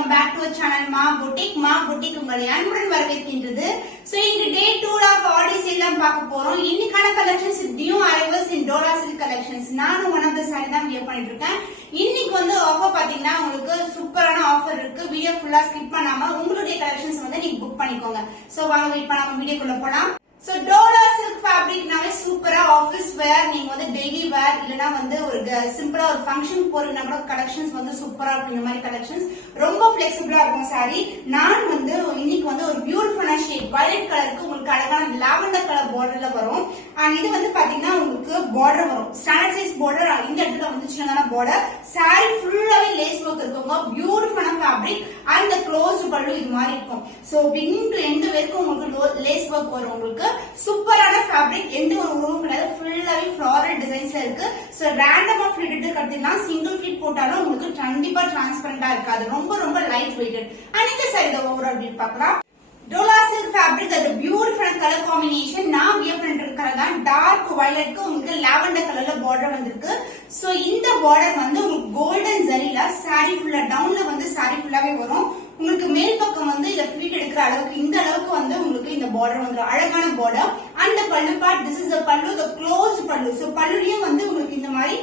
welcome back to our channel Ma Boutique. Ma Boutique உங்களை அன்புடன் வரவேற்கின்றது. So இங்க day 2 of Aadi sale பார்க்க போறோம். இன்னைக்கான கலெக்ஷன்ஸ் நியூ அரைவல்ஸ் இன் டோலா சில்க் கலெக்ஷன்ஸ். நானும் one of the saree தான் வியர் பண்ணிட்டு இருக்கேன். இன்னைக்கு வந்து ஆஃபர் பாத்தீங்கன்னா உங்களுக்கு சூப்பரான ஆஃபர் இருக்கு. வீடியோ ஃபுல்லா ஸ்கிப் பண்ணாம உங்களுடைய கலெக்ஷன்ஸ் வந்து நீங்க புக் பண்ணிக்கோங்க. So வாங்க வெயிட் பண்ணாம வீடியோக்குள்ள போலாம். So டோலா சில்க் ஃபேப்ரிக் நாவே சூப்பரா ஆபீஸ் வேர் நீங்க வந்து டெய்லி வேர் இல்லனா வந்து ஒரு சிம்பிளா ஒரு ஃபங்க்ஷன் போறீங்கன்னா கூட கலெக்ஷன்ஸ் வந்து சூப்பரா இருக்கும். இந்த மாதிரி கலெக்ஷன்ஸ் ரொம்ப ஃபிளெக்சிபிளா இருக்கும் சாரி. நான் வந்து இன்னைக்கு வந்து ஒரு பியூட்டிஃபுல்லான ஷேட் வயலட் கலருக்கு உங்களுக்கு அழகான லாவெண்டர் கலர் பார்டர்ல வரும். அண்ட் இது வந்து பாத்தீங்கன்னா உங்களுக்கு பார்டர் வரும். ஸ்டாண்டர்ட் சைஸ் பார்டர் இந்த இடத்துல வந்து சின்னதான பார்டர். சாரி ஃபுல்லாவே லேஸ் ஒர்க் இருக்குங்க. பியூட்டிஃபுல்லான ஃபேப்ரிக் அண்ட் க்ளோஸ் பல்லு இது மாதிரி இருக்கும். சோ பிகினிங் டு எண்ட் வரைக்கும் உங்களுக்கு லேஸ் ஒர்க் வரும். உங்களுக்கு சூப்பரான ஃபேப்ரிக் எந்த ஒரு உருவம் கிடையாது. ஃபுல்லாவே ஃப்ளாரல் டிசைன்ஸ்ல இருக்கு. சோ ரேண்டமா ஃபிளிட் கட்டினா சிங்கிள் ஃபிளிட் போட்டாலும் உங்களுக்கு கண்டிப்பா டிரான்ஸ்பரண்டா இருக்காது. ரொம்ப ரொம்ப லைட் வெயிட்டட். அண்ட் இந்த சைடு ஓவரால் வியூ பார்க்கலாம். டோலா சில்க் ஃபேப்ரிக் அது பியூட்டிஃபுல் கலர் காம்பினேஷன். நான் வியர் பண்ணிட்டு கலர் டார்க் வயலட்க்கு உங்களுக்கு லாவெண்டர் கலர்ல பார்டர் வந்திருக்கு. சோ இந்த பார்டர் வந்து உங்களுக்கு கோல்டன் ஜரில சாரி ஃபுல்லா டவுன்ல வந்து சாரி ஃபுல்லாவே வரும். உங்களுக்கு மேல் பக்கம் வந்து இத ஃபிளிட் எடுக்கிற அளவுக்கு இந்த அளவுக்கு வந்து உங்களுக்கு இந்த பார்டர் வந்து அழகான பார்டர். அந்த பல்லு பார்ட் திஸ் இஸ் தி பல்லு, தி க்ளோஸ்ட் பல்லு. சோ பல்லுலயும் வந்து உங்களுக்கு இந்த மாதிரி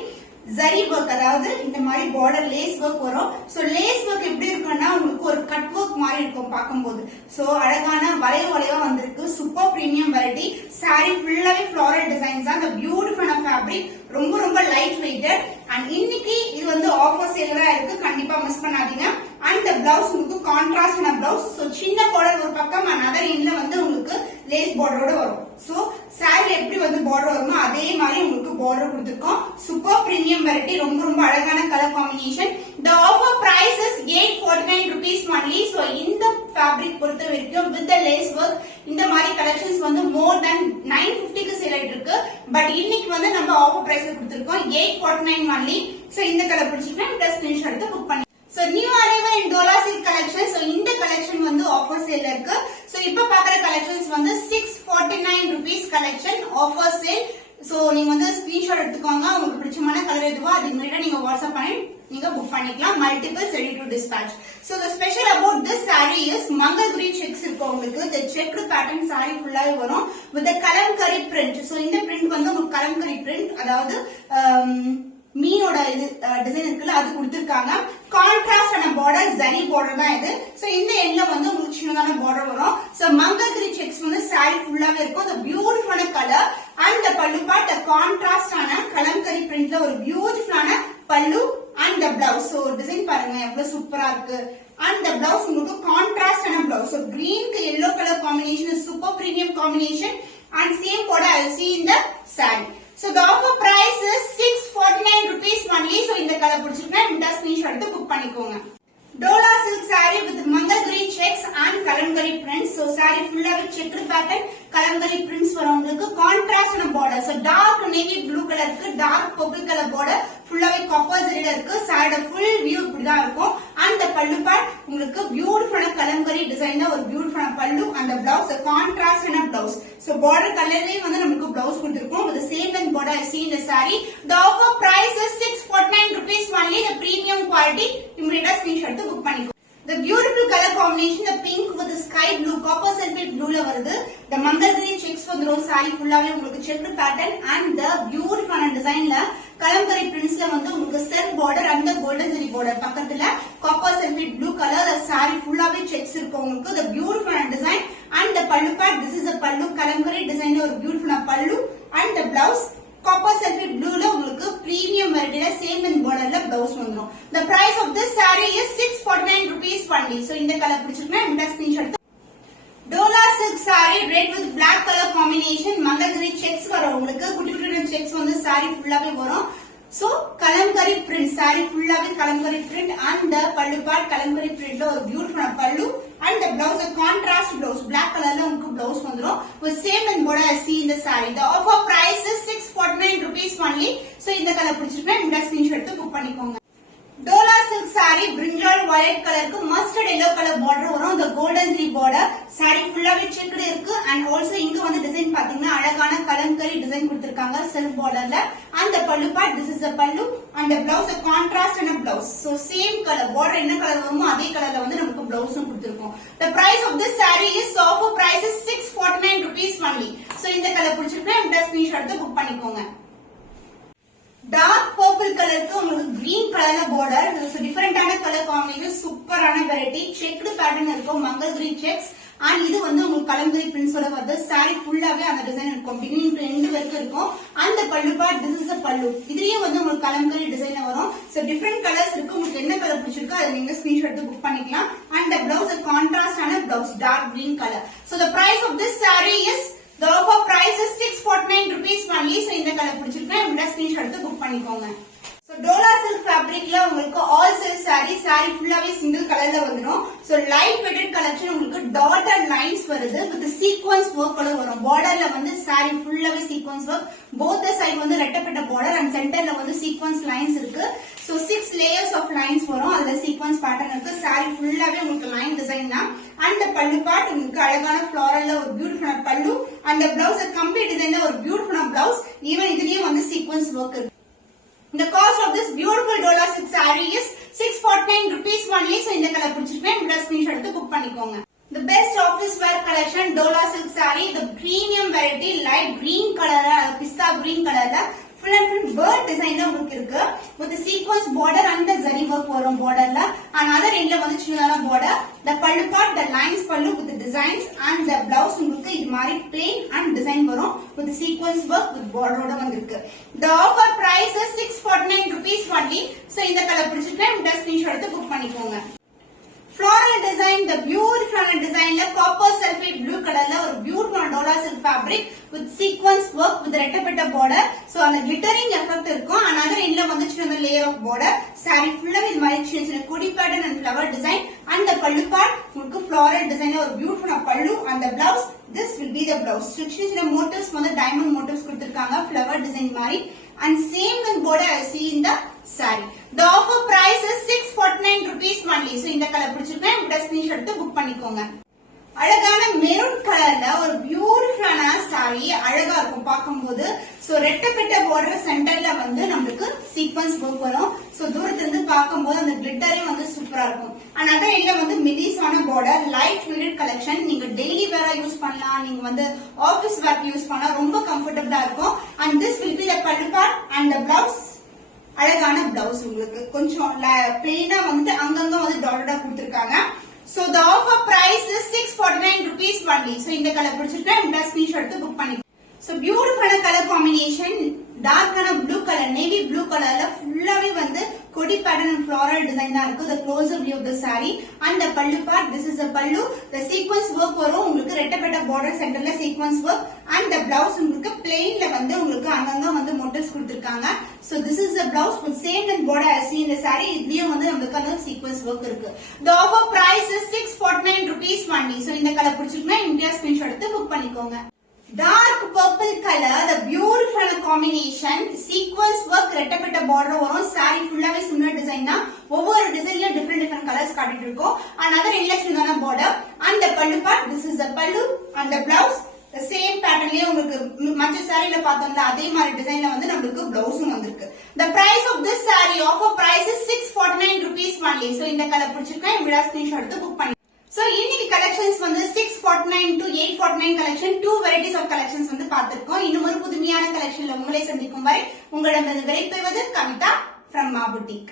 ஜரி ஒர்க் அதாவது இந்த மாதிரி பார்டர் லேஸ் ஒர்க் வரும். சோ லேஸ் ஒர்க் எப்படி இருக்குன்னா உங்களுக்கு ஒரு கட் ஒர்க் மாதிரி இருக்கும் பார்க்கும்போது. சோ அழகான வளைவா வந்திருக்கு. Super premium variety. சாரி ஃபுல்லாவே ஃப்ளாரல் டிசைன்ஸ் தான். பியூட்டிஃபுல்லான ஃபேப்ரிக். ரொம்ப ரொம்ப லைட் வெயிட்டட். அண்ட் இன்னைக்கு இது வந்து ஆஃபர் சேல்ல இருக்கு. கண்டிப்பா மிஸ் பண்ணாதீங்க. அண்ட் பிளவுஸ் உங்களுக்கு கான்ட்ராஸ்டான பிளவுஸ். சோ சின்ன பார்டர் ஒரு பக்கம் அதர் எண்ட்ல வந்து உங்களுக்கு லேஸ் பார்டரோட வரும். சோ சாரி எப்படி வந்து பார்டர் வருமோ அதே மாதிரி உங்களுக்கு பார்டர் கொடுத்திருக்கோம். Super premium variety. ரொம்ப ரொம்ப அழகான colour combination. The offer price is 849 rupees only. So இந்த ஃபேப்ரிக் பொறுத்த வரைக்கும் with the lace work இந்த மாதிரி கலெக்ஷன்ஸ் வந்து more than 950 க்கு சேல் ஆயிட்டு இருக்கு. பட் இன்னைக்கு வந்து நம்ம ஆஃபர் பிரைஸ்ல கொடுத்திருக்கோம் 849 only. So இந்த கலர் பிடிச்சிருந்தா இந்த ஸ்கிரீன்ஷாட் எடுத்து புக் பண்ணி. So new arrival in Dola Silk collection. So இந்த collection வந்து offer sale இருக்கு. So இப்ப பாக்குற collections வந்து 649 rupees collection offer sale. So நீங்க வந்து ஸ்கிரீன்ஷாட் எடுத்துக்கோங்க. உங்களுக்கு பிடிச்சமான கலர் எதுவோ அதுக்கு முன்னாடி நீங்க வாட்ஸ்அப் பண்ணி நீங்க புக் பண்ணிக்கலாம். Multiple ready to dispatch. So the special about this saree is mangalgiri checks இருக்கு. உங்களுக்கு the checked pattern saree ஃபுல்லாவே வரும் with the kalamkari print. So இந்த print வந்து உங்களுக்கு kalamkari print அதாவது மீனோட இது டிசைன் இருக்குல்ல அது கொடுத்திருக்காங்க. கான்ட்ராஸ்டான பார்டர் ஜரி பார்டர் தான் இது. சோ இந்த எண்ட்ல வந்து உங்களுக்கு சின்னதான பார்டர் வரும். சோ மங்கல்கிரி செக்ஸ் வந்து சாரி ஃபுல்லாவே இருக்கும். அது பியூட்டிஃபுல்லான கலர். அண்ட் தி பல்லு பார்ட் கான்ட்ராஸ்டான கலம்கரி பிரிண்ட்ல ஒரு பியூட்டிஃபுல்லான pallu and the blouse. So design பாருங்க எவ்வளவு சூப்பரா இருக்கு. அண்ட் தி பிளவுஸ் உங்களுக்கு கான்ட்ராஸ்டான பிளவுஸ். சோ கிரீனுக்கு yellow colour combination super premium combination. And same border I see in the saree. So the offer price is 649 rupees only. So இந்த colour பிடிச்சிருந்தா இந்த ஸ்கிரீன்ஷாட் எடுத்து புக் பண்ணிக்கோங்க. Dola silk saree with mangalgiri checks and kalamkari prints. So saree ஃபுல்லாவே checked pattern kalamkari prints வரும். உங்களுக்கு கான்ட்ராஸ்டான border. So dark navy blue கலருக்கு dark purple colour border ஃபுல்லாவே காப்பர் ஜரில இருக்கு. சாரியோட ஃபுல் வியூ இப்படிதான் இருக்கும். அந்த பல்லு பார்ட் உங்களுக்கு பியூட்டிஃபுல்லான கலம்கரி டிசைன்ல ஒரு பியூட்டிஃபுல்லான பல்லு அந்த பிளவுஸ் கான்ட்ராஸ்டான பிளவுஸ். சோ border கலர்லயே வந்து நமக்கு பிளவுஸ் கொடுத்திருக்கோம். with the same length border I see in the saree. The offer price is 649 rupees only. The premium quality. இம்மிடியேட்டா ஸ்கிரீன்ஷாட் எடுத்து புக் பண்ணிக்கோங்க. The beautiful color combination, the pink with the sky blue, copper sulphate blue la varudhu. The mangalgiri checks vandrum saree fullave ungalku checked pattern and the beautiful design la kalamkari prints la vandu ungalku self border and the golden zari border pakkathula copper sulphate blue color la saree fullave checks irukku ungalku. The beautiful design and the pallu part this is the pallu kalamkari design la or beautiful pallu and the blouse copper sulphate blue la உங்களுக்கு premium variety la same in border la blouse வந்துரும். The price of this saree is 649 rupees only. So இந்த colour பிடிச்சிருந்தா இந்த screenshot. Dola silk saree red with black color combination mangalgiri checks வரும். உங்களுக்கு குட்டி குட்டி checks வந்து saree ஃபுல்லாவே வரும். So kalamkari print saree ஃபுல்லாவே kalamkari print and the pallu part kalamkari print ஒரு beautiful pallu and the blouse a contrast blouse black colorல உங்களுக்கு blouse வந்துரும். with same and border I see in the saree. The offer price is 649 rupees only. So இந்த colour பிடிச்சிருந்தா இந்த screenshot எடுத்து book பண்ணிக்கோங்க. Dola silk silk saree brinjal violet கலருக்கு mustard yellow colour border வரும். இந்த golden leaf border saree ஃபுல்லாவே checked இருக்கு. and also இங்க வந்து டிசைன் பாத்தீங்கன்னா அழகான கலம்கரி டிசைன் கொடுத்திருக்காங்க self borderல. and the pallu part, this is the pallu and the blouse a contrast and a blouse. so same color border என்ன கலர் வருமோ அதே கலர்ல வந்து நமக்கு பிளவுஸும் கொடுத்திருக்கோம். the price of this saree is offer price is 649 rupees only. so இந்த colour பிடிச்சிருக்கா இந்த ஸ்கிரீன்ஷாட் எடுத்து புக் பண்ணிக்கோங்க. டார்க் பர்பிள் கலருக்கு உங்களுக்கு கிரீன் கலர்ல பார்டர், டிஃபரெண்டான கலர் காம்பினேஷன், சூப்பரான வெரைட்டி, செக்டு பேட்டர்ன் இருக்கும், மங்கள் கிரீன் செக்ஸ். அண்ட் இது வந்து உங்களுக்கு கலம்கரி பிரிண்ட்ஸோட வருது. சாரி ஃபுல்லாவே அந்த டிசைன் இருக்கும், பிகினிங் டு எண்ட் வரைக்கும் இருக்கும். அந்த பல்லு பார்ட், திஸ் இஸ் a பல்லு, இதுலயே வந்து உங்களுக்கு கலம்கரி டிசைன் வரும். சோ டிஃபரெண்ட் கலர்ஸ் இருக்கு, உங்களுக்கு என்ன கலர் பிடிச்சிருக்கோ அதை நீங்க ஸ்கிரீன்ஷாட் எடுத்து புக் பண்ணிக்கலாம். And the blouse a contrast ஆன blouse dark green color. so the price of this saree is, the offer price is 649 rupees only. so இந்த கலர் பிடிச்சிருக்கா இந்த ஸ்கிரீன்ஷாட் எடுத்து புக் பண்ணிக்கோங்க. so Dola silk fabricல உங்களுக்கு all silk saree ஃபுல்லாவே single கலர்ல வந்துரும். so light weighted collection உங்களுக்கு dotted lines வருது with sequence work வரும். borderல வந்து saree ஃபுல்லாவே sequence work, both the side வந்து ரெட்டப்பட்ட border and centerல வந்து sequence lines இருக்கு. so 6 layers of lines வரும், அதுல sequence pattern இருக்கு. saree ஃபுல்லாவே உங்களுக்கு line design தான். and the pallu part உங்களுக்கு அழகான floralல ஒரு beautiful pallu and the blouse complete designல ஒரு beautiful blouse, even இதுலயே வந்து sequence work இருக்கு. The cost of this beautiful Dola silk saree is 649 rupees only. so இந்த கலர் பிடிச்சிருக்கேன் இந்த ஸ்கிரீன்ஷாட் எடுத்து புக் பண்ணிக்கோங்க. The best office wear collection Dola silk saree, the premium variety, light green color, pista green colorல full and full bird design தான் உங்களுக்கு இருக்கு. with the sequence border and the zari work வரும் borderல. and other endல வந்து சின்னதான border. the pallu part, the lines pallu with the designs and the blouse உங்களுக்கு இது மாதிரி plain and design வரும் with the sequence work with border ஓட வந்திருக்கு. the offer price is 649 rupees only. so இந்த colour பிடிச்சிருக்கேன் இந்த screenshot எடுத்து book பண்ணிக்கோங்க. floral design, the beautiful designல copper sulphate blue colorல ஒரு beautiful Dola silk fabric with sequence work with ரெட்டப்பட்ட border. so அந்த glittering effect இருக்கும். another endல வந்து சின்ன layer of border. saree ஃபுல்லாவே இது மாதிரி சின்ன கொடி pattern and flower design. and the pallu part உங்களுக்கு floral designல ஒரு beautiful pallu and the blouse, this will be the blouse. சின்ன motifs வந்து diamond motifs கொடுத்திருக்காங்க flower design மாதிரி. and same with border I see in the saree. the offer price is 649 rupees only. so இந்த colour பிடிச்சிருக்கேன் இந்த screenshot எடுத்து book பண்ணிக்கோங்க. அழகான maroon கலர்ல ஒரு பியூட்டிஃபுல்லான saree, அழகா இருக்கும் பார்க்கும்போது. சோ ரெட்டப்பட்ட border சென்டர்ல வந்து நமக்கு சீக்வென்ஸ் work வரும். சோ தூரத்துல இருந்து பார்க்கும்போது அந்த கிளிட்டரே வந்து சூப்பரா இருக்கும். and அதே இல்ல வந்து மெலிசான border, light weighted collection, நீங்க டெய்லி வேரா யூஸ் பண்ணலாம், நீங்க வந்து ஆபீஸ் வேர் யூஸ் பண்ணலாம், ரொம்ப கம்ஃபர்ட்டபிளா இருக்கும். and this will be the pallu part and the blouse, அழகான பிளவுஸ் உங்களுக்கு கொஞ்சம் பிளெயினா வந்து அங்கங்க வந்து டாட்டடா கொடுத்திருக்காங்க. so the offer price is 649 rupees only. so இந்த கலர் பிடிச்சிருக்கா இந்த ஸ்கிரீன்ஷாட் எடுத்து புக் பண்ணி. so beautiful கலர் காம்பினேஷன், டார்க்கான ப்ளூ கலர், நேவி ப்ளூ கலர்ல ஃபுல்லாவே வந்து கொடி பேட்டர்ன் and floral design தான் இருக்கு. the closer view of the saree and the pallu part, this is the pallu, the sequence work வரும் உங்களுக்கு ரெட்டப்பட்ட border சென்டர்ல sequence work. and the blouse உங்களுக்கு plainல வந்து உங்களுக்கு அங்கங்க வந்து motifs கொடுத்திருக்காங்க. so this is the blouse with same and border as seen in the saree, இதுலயும் வந்து நமக்கு அந்த sequence work இருக்கு. the offer price is 649 rupees only. so இந்த கலர் பிடிச்சிருந்தா இந்தியா ஸ்கிரீன்ஷாட் எடுத்து புக் பண்ணிக்கோங்க. dark purple color, the beautiful combination, sequence work, ரெட்டப்பட்ட border வரும். saree ஃபுல்லாவே similar design தான், ஒவ்வொரு டிசைன்ல different colors காட்டிட்டு இருக்கோம். another இல்ல border and the pallu part, this is the pallu and the blouse, the same patternலயே உங்களுக்கு மற்ற சாரில பார்த்தோம்ல அதே மாதிரி டிசைன்ல வந்து நமக்கு பிளவுஸும் வந்திருக்கு. the price of this saree offer price is 649 rupees only. so இந்த கலர் பிடிச்சிருக்கா இந்த ஸ்கிரீன்ஷாட் எடுத்து புக் பண்ணி. so இன்னைக்கு கலெக்ஷன்ஸ் வந்து 649 to 849 collection, 2 varieties of collections வந்து பார்த்திருக்கோம். இன்னும் ஒரு புதுமையான கலெக்ஷன்ல உங்களை சந்திக்கும் வரை உங்களிடமிருந்து விடைபெறுவது கவிதா from Ma Boutique.